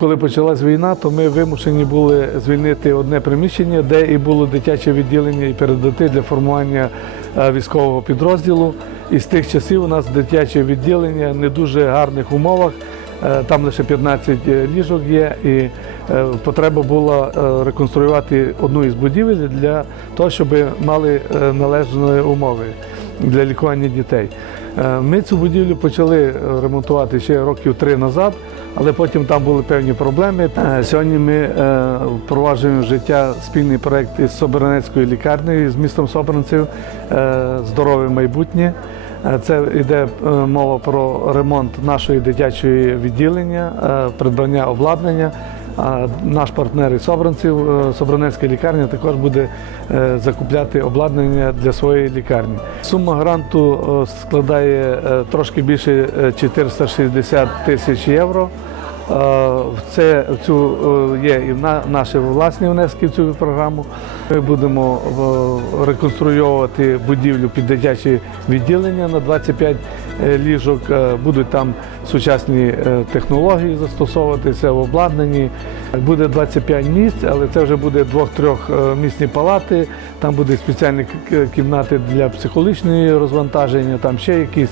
Коли почалась війна, то ми вимушені були звільнити одне приміщення, де і було дитяче відділення, і передати для формування військового підрозділу. І з тих часів у нас дитяче відділення в не дуже гарних умовах. Там лише 15 ліжок є, і потреба була реконструювати одну із будівель для того, щоб мали належні умови для лікування дітей. Ми цю будівлю почали ремонтувати ще років 3 назад, але потім там були певні проблеми. Сьогодні ми впроваджуємо в життя спільний проєкт із Собранецькою лікарнею, з містом Собранців «Здорове майбутнє». Це йде мова про ремонт нашої дитячої відділення, придбання обладнання. Наш партнер із Собранців, Собранецька лікарня, також буде закупляти обладнання для своєї лікарні. Сума гранту складає трошки більше 460 тисяч євро. Є і наші власні внески в цю програму. Ми будемо реконструювати будівлю під дитячі відділення на 25 ліжок. Будуть там сучасні технології застосовуватися в обладнанні. Буде 25 місць, але це вже буде 2-3 місні палати. Там будуть спеціальні кімнати для психологічного розвантаження, там ще якісь.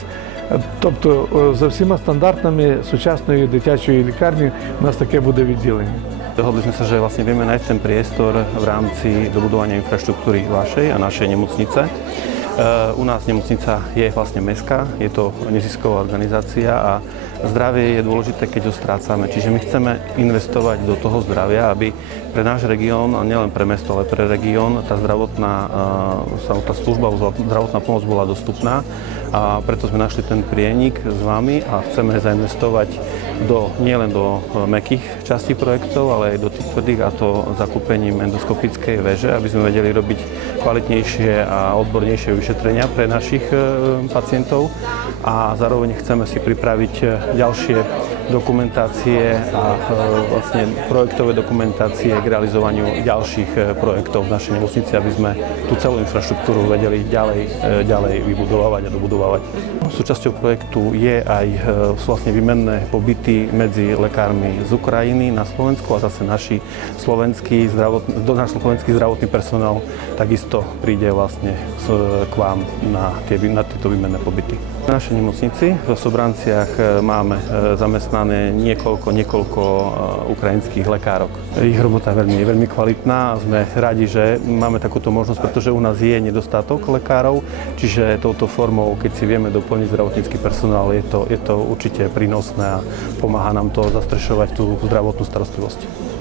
Тобто за всіма стандартами сучасної дитячої лікарні у нас таке буде відділення. Dohodli sme sa, že vlastne vieme nájsť ten priestor v rámci dobudovania infraštruktúry vašej a našej nemocnice. U nás nemocnica je vlastne mestská, je to nezisková organizácia a zdravie je dôležité, keď ho strácame. Čiže my chceme investovať do toho zdravia, aby pre náš región, a nielen pre mesto, ale pre región, tá zdravotná služba, zdravotná pomoc bola dostupná. A preto sme našli ten prienik s vami a chceme zainvestovať nielen do mäkkých častí projektov, ale aj do tých tvrdých, a to zakúpením endoskopickej veže, aby sme vedeli robiť kvalitnejšie a odbornejšie vyšetrenia pre našich pacientov. A zároveň chceme si pripraviť ďalšie dokumentácie a vlastne projektové dokumentácie k realizovaniu ďalších projektov v našej nemocnici, aby sme tú celú infraštruktúru vedeli ďalej vybudovať a dobudovať. Súčasťou projektu je aj vlastne výmenné pobyty medzi lekármi z Ukrajiny na Slovensku a zase náš slovenský zdravotný personál takisto príde vlastne k vám na tieto výmenné pobyty. V našej nemocnici v Sobranciach máme zamestnané niekoľko ukrajinských lekárok. Ich robota je veľmi kvalitná a sme radi, že máme takúto možnosť, pretože u nás je nedostatok lekárov, čiže touto formou, keď si vieme doplniť zdravotnícky personál, je to určite prínosné a pomáha nám to zastrešovať tú zdravotnú starostlivosť.